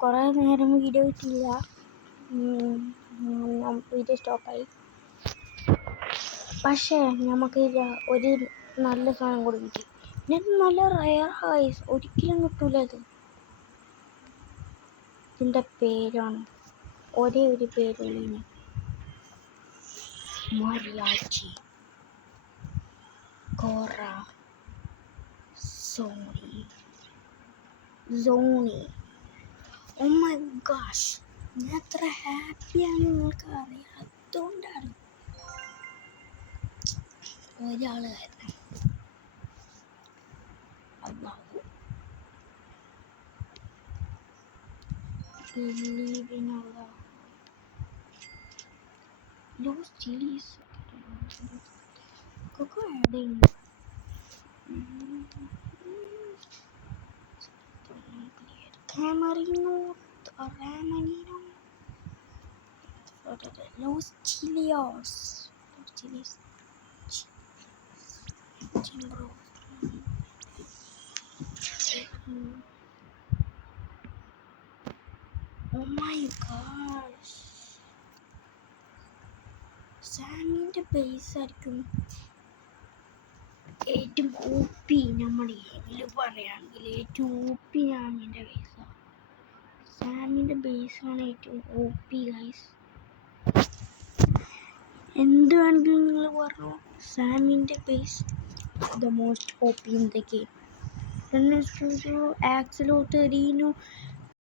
കുറേ നേരം വീഡിയോ ഇട്ടില്ല, വീഡിയോ സ്റ്റോപ്പായി. പക്ഷേ നമുക്ക് ഒരു നല്ല സാധനം കൂടി കിട്ടി. ഞാൻ നല്ല റയർ ഹൈസ് ഒരിക്കലും കിട്ടൂല. ഇതിൻ്റെ പേരാണ്, ഒരേ ഒരു പേരുള്ളതിന്, മരിയാച്ചി കോറ സോണി. ഓ മൈ ഗാഷ്, ഞാൻ എത്ര ഹാപ്പിയാണ് നിങ്ങൾക്ക് അറിയാത്തതുകൊണ്ടാണ്. ഒരാൾ കാരണം അല്ലാഹു believe in Allah. Those chilies cocoa adding Camarino or Ramanino. Los chilios. Los chilies. Chimbro. Oh my gosh. സാമിൻ്റെ ബേസ് ആയിരിക്കും ഏറ്റവും OP. നമ്മുടെ ഇതിൽ പറയുകയാണെങ്കിൽ ഏറ്റവും OP സാമിൻ്റെ ബേസാണ്. സാമിൻ്റെ ബേസാണ് ഏറ്റവും OP ഗൈസ്. എന്ത് വേണമെങ്കിലും നിങ്ങൾ പറഞ്ഞു, സാമിൻ്റെ base the most OP in the game. പിന്നെ ആക്സിലോട്ട് എറിയുന്നു,